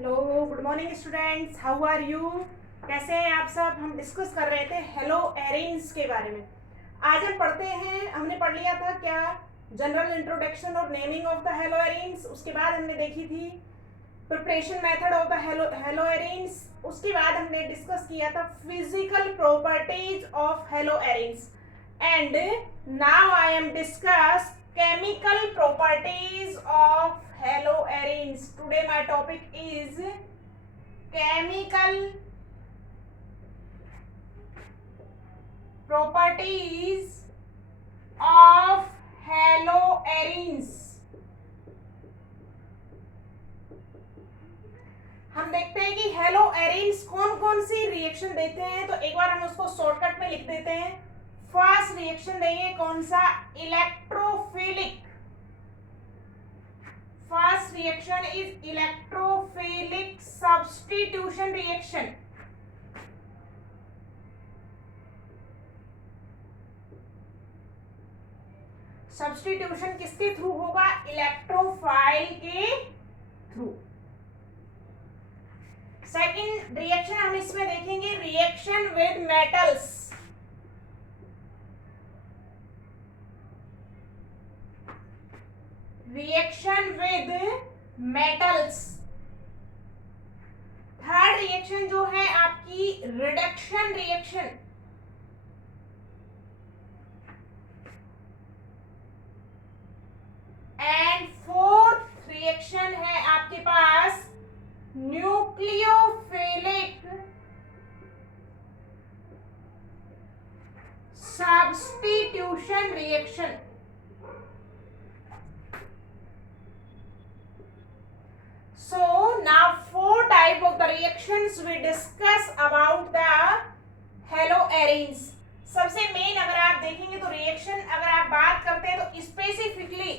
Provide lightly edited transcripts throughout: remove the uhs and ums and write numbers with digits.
Hello, good morning students, how are you. कैसे हैं आप सब। हम डिस्कस कर रहे थे हेलो एरिन्स के बारे में। आज हम पढ़ते हैं, हमने पढ़ लिया था क्या, जनरल इंट्रोडक्शन और naming of the hello arenes. उसके बाद हमने देखी थी preparation method of the hello arenes. उसके बाद हमने डिस्कस किया था physical properties of hello arenes and now I am discuss chemical properties of haloarenes. Today my topic is chemical properties of haloarenes. हम देखते हैं कि हेलोएरिन्स कौन कौन सी रिएक्शन देते हैं, तो एक बार हम उसको शॉर्टकट में लिख देते हैं। फर्स्ट रिएक्शन देंगे कौन सा, electrophilic. First reaction is electrophilic substitution reaction. Substitution किसके थ्रू होगा, इलेक्ट्रोफाइल के थ्रू। सेकंड रिएक्शन हम इसमें देखेंगे reaction with metals. Reaction with metals. Third reaction जो है आपकी reduction reaction. And fourth reaction है आपके पास nucleophilic substitution reaction. So now four type of the reactions we discuss about the haloarenes. सबसे मेन अगर आप देखेंगे तो रिएक्शन अगर आप बात करते हैं तो स्पेसिफिकली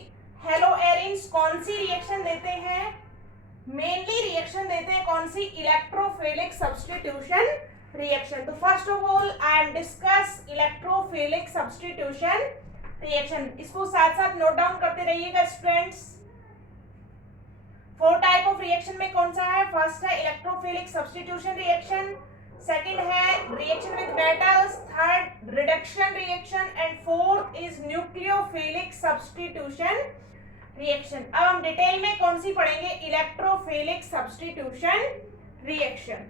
हेलोएरिन्स कौन सी रिएक्शन देते हैं, मेनली रिएक्शन देते हैं कौन सी, इलेक्ट्रोफिलिक सब्स्टिट्यूशन रिएक्शन। तो first of all I am discuss electrophilic substitution reaction. इसको साथ साथ नोट डाउन करते रहिएगा students. Four type of reaction में कौन सा है, फर्स्ट है इलेक्ट्रोफिलिक सब्स्टिट्यूशन रिएक्शन, सेकंड है reaction with metals, third reduction reaction and fourth is nucleophilic substitution reaction. अब हम डिटेल में कौन सी पढ़ेंगे, electrophilic substitution reaction.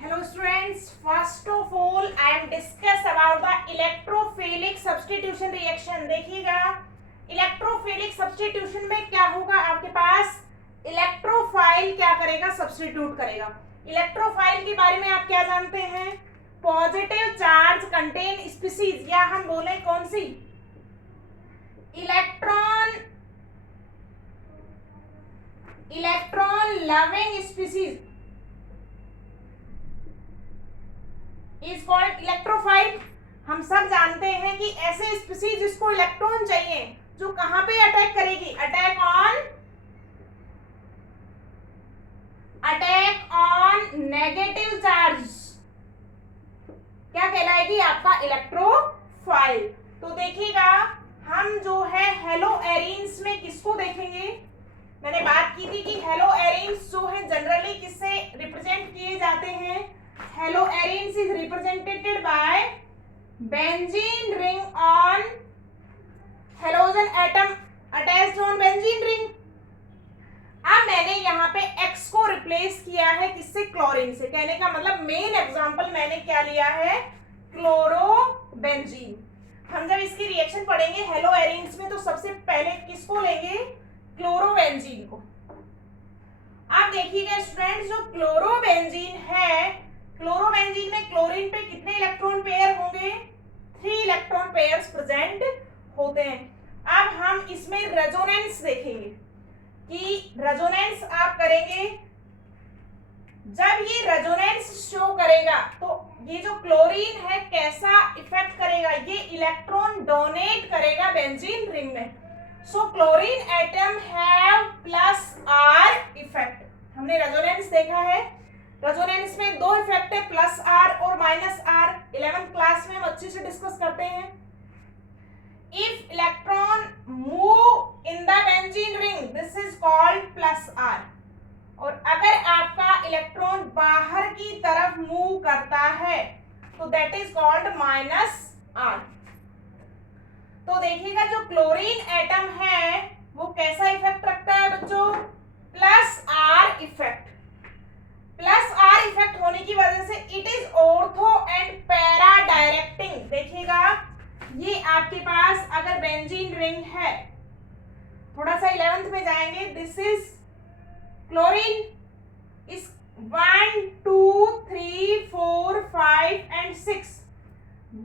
Hello students, first of all I am discuss about the electrophilic substitution reaction। देखिएगा electrophilic substitution में क्या होगा, आपके पास इलेक्ट्रोफाइल क्या करेगा, सब्स्टिट्यूट करेगा। इलेक्ट्रोफाइल के बारे में आप क्या जानते हैं, पॉजिटिव चार्ज कंटेन स्पीसीज, या हम बोले कौन सी, electron loving species is called electrophile. हम सब जानते हैं कि ऐसे स्पीसीज जिसको इलेक्ट्रॉन चाहिए, जो कहां पे अटैक करेगी, अटैक ऑन नेगेटिव चार्ज, क्या कहलाएगी, आपका इलेक्ट्रोफाइल। तो देखिएगा हम जो है हेलोएरिन्स में किसको देखेंगे, मैंने बात की थी कि हेलोएरिन्स जो है जनरली किससे रिप्रेजेंट किए जाते हैं, haloarenes is represented by benzene ring on halogen atom attached on benzene ring। अब मैंने यहाँ पे X को रिप्लेस किया है किससे, क्लोरीन से। कहने का मतलब मेन एग्जांपल मैंने क्या लिया है, क्लोरोबेंजीन। हम जब इसकी रिएक्शन पढ़ेंगे हेलोएरिन्स में तो सबसे पहले किसको लेंगे, क्लोरोबेंजीन को। अब देखिएगा स्टूडेंट्स, जो क्लोरोबेंजीन है, क्लोरोबेंजीन में क्लोरीन पे कितने इलेक्ट्रॉन पेयर होंगे, 3 इलेक्ट्रॉन पेयर्स प्रेजेंट होते हैं। अब हम इसमें रेजोनेंस देखेंगे कि रेजोनेंस आप करेंगे, जब ये रेजोनेंस शो करेगा तो ये जो क्लोरीन है कैसा इफेक्ट करेगा, ये इलेक्ट्रॉन डोनेट करेगा बेंजीन रिंग में। So chlorine atom have plus R effect. हमने रेजोनेंस देखा है, रेजोनेंस में दो इफेक्ट है, प्लस आर और माइनस आर। 11th क्लास में हम अच्छे से डिस्कस करते हैं। If electron move in the benzene ring this is called plus R. और अगर आपका इलेक्ट्रॉन बाहर की तरफ मूव करता है तो that is called minus R. तो देखिएगा जो क्लोरीन एटम है वो कैसा इफेक्ट रखता है बच्चों, plus R effect. Plus R effect होने की वजह से it is ortho and para directing. देखिएगा ये आपके पास अगर बेंजीन रिंग है, थोड़ा सा 11th में जाएंगे, this is chlorine is 1 2 3 4 5 and 6।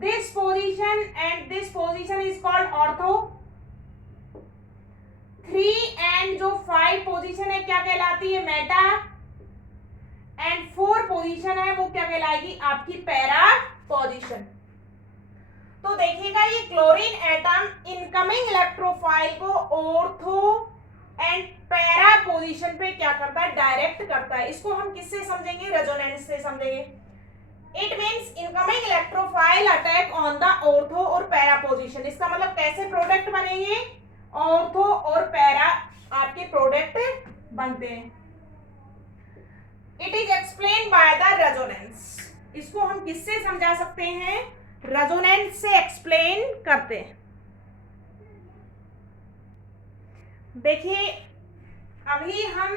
this position and this position is called ortho। 3 and जो 5 पोजीशन है क्या कहलाती है, मेटा। एंड 4 पोजीशन है वो क्या कहलाएगी, आपकी पैरा पोजीशन। तो देखिएगा ये क्लोरीन एटम इनकमिंग इलेक्ट्रोफाइल को ऑर्थो एंड पैरा पोजीशन पे क्या करता है, डायरेक्ट करता है। इसको हम किससे समझेंगे, रेजोनेंस से समझेंगे। It means incoming electrophile attack on the ortho और पैरा पोजीशन। इसका मतलब कैसे प्रोडक्ट बनेंगे, ऑर्थो और पैरा आपके प्रोडक्ट बनते हैं। It is explain by the resonance. इसको हम किससे समझा सकते हैं, रेजोनेंस से एक्सप्लेन करते हैं। देखिए अभी हम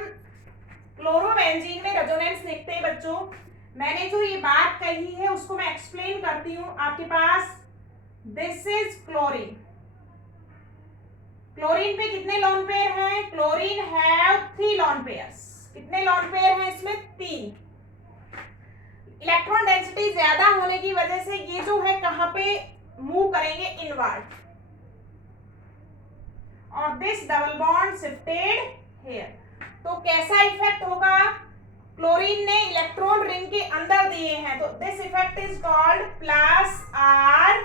क्लोरोबेंजीन में रेजोनेंस देखते हैं बच्चों। मैंने जो ये बात कही है उसको मैं एक्सप्लेन करती हूं। आपके पास दिस इज क्लोरीन। क्लोरीन पे कितने लोन पेयर हैं, क्लोरीन हैव 3 लोन पेयर्स। कितने लोन पेयर हैं इसमें, 3। इलेक्ट्रॉन डेंसिटी ज्यादा होने की वजह से ये जो है कहां पे मूव करेंगे, इनवर्ड। और this double bond shifted here. तो कैसा इफेक्ट होगा, क्लोरीन ने इलेक्ट्रॉन रिंग के अंदर दिए हैं तो this effect is called plus R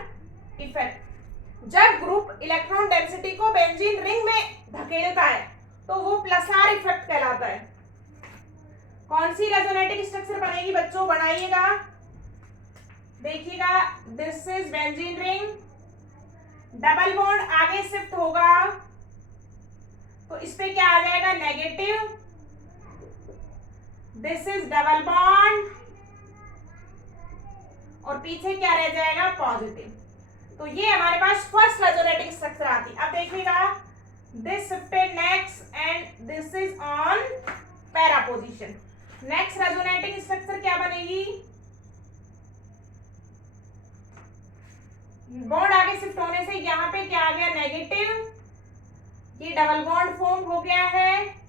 effect. जब ग्रुप इलेक्ट्रॉन डेंसिटी को बेंजीन रिंग में धकेलता है तो वो प्लस आर इफेक्ट कहलाता है। कौन सी रेजोनेटिक स्ट्रक्चर बनेगी बच्चों, बनाइएगा। देखिएगा this is benzene ring, double bond आगे शिफ्ट होगा तो इस पे क्या आ जाएगा, negative. This is double bond और पीछे क्या रह जाएगा, पॉजिटिव। तो ये हमारे पास फर्स्ट रेजोनेटिक स्ट्रक्चर आती है। अब देखिएगा this shifted next and this is on para position. Next resonating structure क्या बनेगी, बॉन्ड आगे शिफ्ट होने से यहां पे क्या आ गया, नेगेटिव। ये डबल बॉन्ड फॉर्म हो गया है।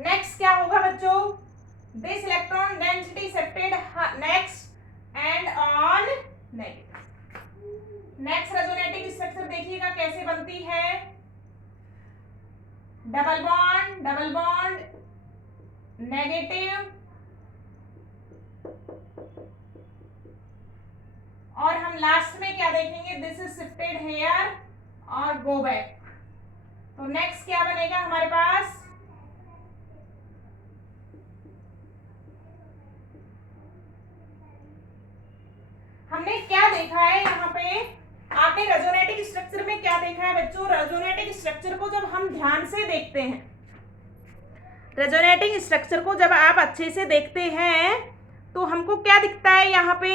नेक्स्ट क्या होगा बच्चों, this electron density shifted next and on negative. Next resonating structure देखिएगा कैसे बनती है, डबल बॉन्ड नेगेटिव और हम लास्ट में क्या देखेंगे, दिस इज शिफ्टेड हियर और गो बैक। तो नेक्स्ट क्या बनेगा हमारे पास, हमने क्या देखा है यहाँ पे, आपने रेजोनेटिक स्ट्रक्चर में क्या देखा है बच्चों, रेजोनेटिक स्ट्रक्चर को जब हम ध्यान से देखते हैं, रेजोनेटिक स्ट्रक्चर को जब आप अच्छे से देखते हैं तो हमको क्या दिखता है, यहाँ पे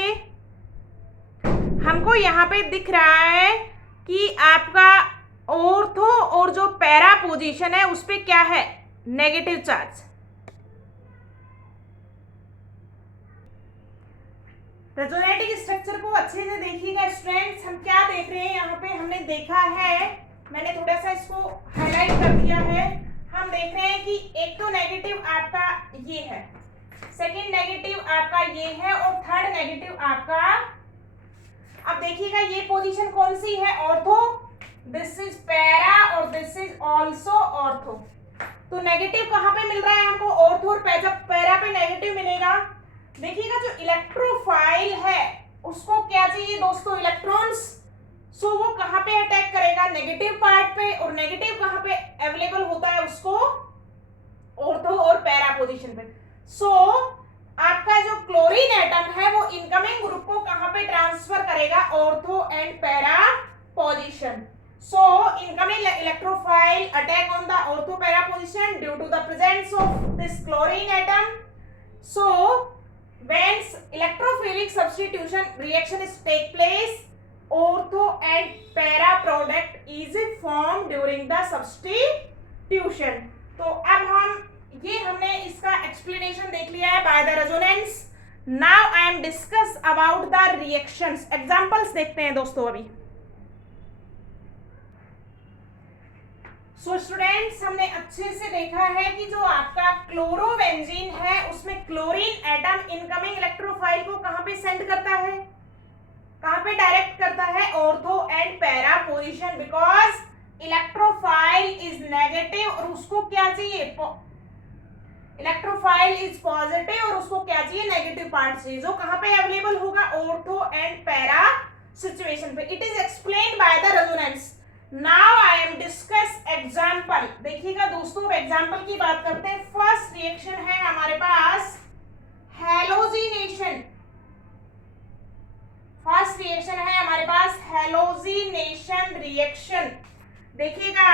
हमको यहाँ पे दिख रहा है कि आपका ऑर्थो और जो पैरा पोजीशन है उस पे क्या है, नेगेटिव चार्ज। रेजोनेटिक स्ट्रक्चर को अच्छे से देखिएगा स्टूडेंट्स। हम क्या देख रहे हैं यहाँ पे, हमने देखा है, मैंने थोड़ा सा इसको हाईलाइट कर दिया है। हम देख रहे हैं कि एक तो नेगेटिव आपका ये है, सेकंड नेगेटिव आपका ये है और थर्ड नेगेटिव आपका, अब देखिएगा ये पोजीशन कौन सी है, ऑर्थो। दिस इज पैरा और दिस इज ऑल्सो ऑर्थो। तो नेगेटिव कहाँ पे मिल रहा है हमको, ऑर्थो और पैरा पे नेगेटिव मिलेगा। देखिएगा जो इलेक्ट्रोफाइल है उसको क्या चाहिए दोस्तों, इलेक्ट्रॉन्स। सो वो कहाँ पे अटैक करेगा, नेगेटिव पार्ट पे, और नेगेटिव कहाँ पे अवेलेबल होता है उसको, ऑर्थो और पैरा पोजीशन पे। सो आपका जो क्लोरीन एटम है वो इनकमिंग ग्रुप को कहाँ पे ट्रांसफर करेगा, ortho and para position. So incoming electrophile attack on the ortho para position due to the presence of this chlorine atom. So when electrophilic substitution reaction is take place, ortho and para product is formed during the substitution. तो अब हमने इसका explanation देख लिया है by the resonance. Now I am discuss about the reactions. Examples देखते हैं दोस्तों अभी। सो स्टूडेंट्स, हमने अच्छे से देखा है कि जो आपका क्लोरोबेंजीन है उसमें क्लोरीन एटम इनकमिंग इलेक्ट्रोफाइल को कहां पे सेंड करता है, कहां पे डायरेक्ट करता है, ortho and para position, because electrophile is negative और उसको क्या चाहिए, इलेक्ट्रोफाइल इज पॉजिटिव और उसको क्या चाहिए, नेगेटिव पार्ट चाहिए, जो कहां पे अवेलेबल होगा, ऑर्थो एंड पैरा सिचुएशन पे। It is explained by the resonance. Now I am discuss example. देखिएगा दोस्तों, एग्जाम्पल की बात करते हैं। फर्स्ट रिएक्शन है हमारे पास हैलोजिनेशन। फर्स्ट रिएक्शन है हमारे पास हैलोजिनेशन रिएक्शन। देखिएगा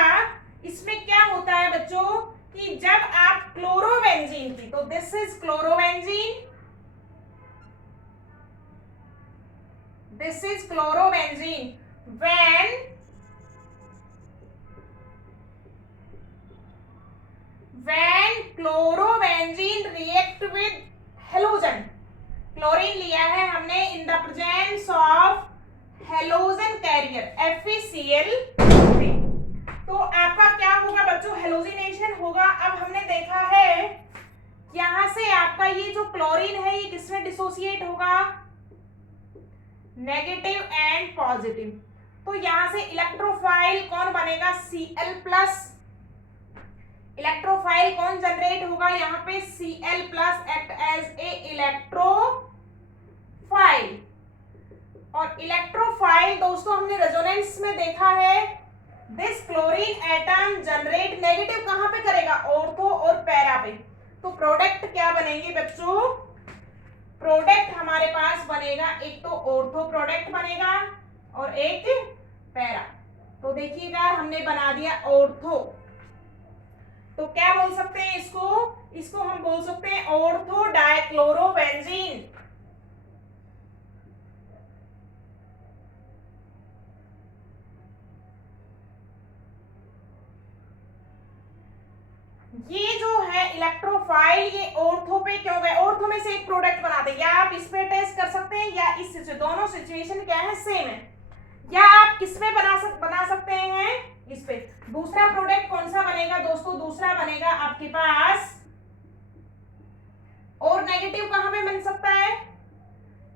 इसमें क्या होता है बच्चों कि जब आप क्लोरोबेंजीन की, तो this is chlorobenzene, this is chlorobenzene, when chlorobenzene react with halogen, chlorine लिया है हमने in the presence of halogen carrier FeCl3, तो आपका क्या होगा बच्चों, हेलोजिनेशन होगा। अब हमने देखा है यहां से आपका ये जो क्लोरीन है ये किसमें डिसोसिएट होगा, नेगेटिव एंड पॉजिटिव। तो यहां से इलेक्ट्रोफाइल कौन बनेगा, Cl+। इलेक्ट्रोफाइल कौन जनरेट होगा, यहाँ पे Cl+ act as a electrophile. और इलेक्ट्रोफाइल दोस्तों हमने रेजोनेंस में देखा है, this chlorine atom generate negative कहां पे करेगा, ऑर्थो और पैरा पे। तो प्रोडक्ट क्या बनेंगे बच्चों, प्रोडक्ट हमारे पास बनेगा, एक तो ऑर्थो प्रोडक्ट बनेगा और एक पैरा। तो देखिएगा हमने बना दिया ऑर्थो, तो क्या बोल सकते हैं इसको हम बोल सकते हैं ऑर्थो डाइक्लोरोबेंजीन। ये जो है इलेक्ट्रोफाइल ये ऑर्थो पे क्यों गए, ऑर्थो में से एक प्रोडक्ट बनाते हैं, या आप इस पे टेस्ट कर सकते हैं या इस, दोनों सिचुएशन क्या है, सेम है। या आप किस पे बना सकते हैं, इस पे। दूसरा प्रोडक्ट कौन सा बनेगा दोस्तों, दूसरा बनेगा आपके पास, और नेगेटिव कहां पे बन सकता है,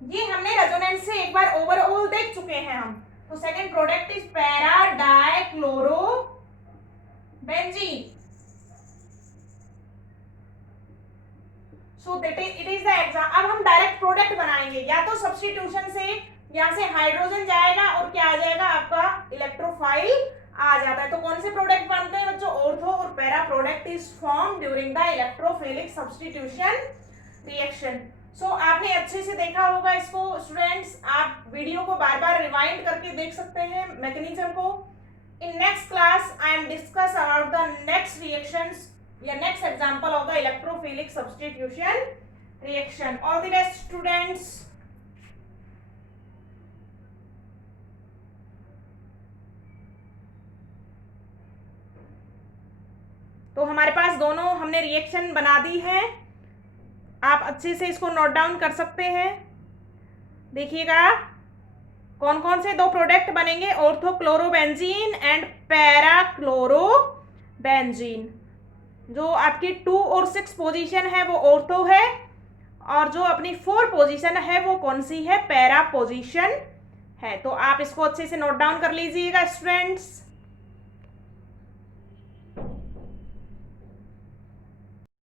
ये हमने रेजोनेंस से एक बार ओवरऑल देख चुके हैं हम। तो second product is para dichlorobenzene. So that it is the exam. अब हम डायरेक्ट प्रोडक्ट बनाएंगे, या तो सब्स्टिट्यूशन से यहां से हाइड्रोजन जाएगा और क्या आ जाएगा आपका, इलेक्ट्रोफाइल आ जाता है। तो कौन से प्रोडक्ट बनते हैं बच्चों, ऑर्थो और para product is form during the electrophilic substitution reaction. So आपने अच्छे से देखा होगा इसको स्टूडेंट्स, आप वीडियो को बार बार रिवाइंड करके देख सकते हैं मैकेनिज्म को। In next class I am discuss about the next reactions या next example of the electrophilic substitution reaction. All the best students. तो हमारे पास दोनों हमने रिएक्शन बना दी है, आप अच्छे से इसको नोट डाउन कर सकते हैं। देखिएगा कौन कौन से दो प्रोडक्ट बनेंगे, ऑर्थोक्लोरोबेंजीन एंड पैराक्लोरोबेंजीन। जो आपकी 2 और 6 पोजीशन है वो ऑर्थो है, और जो अपनी 4 पोजीशन है वो कौन सी है, पैरा पोजीशन है। तो आप इसको अच्छे से नोट डाउन कर लीजिएगा स्टूडेंट्स।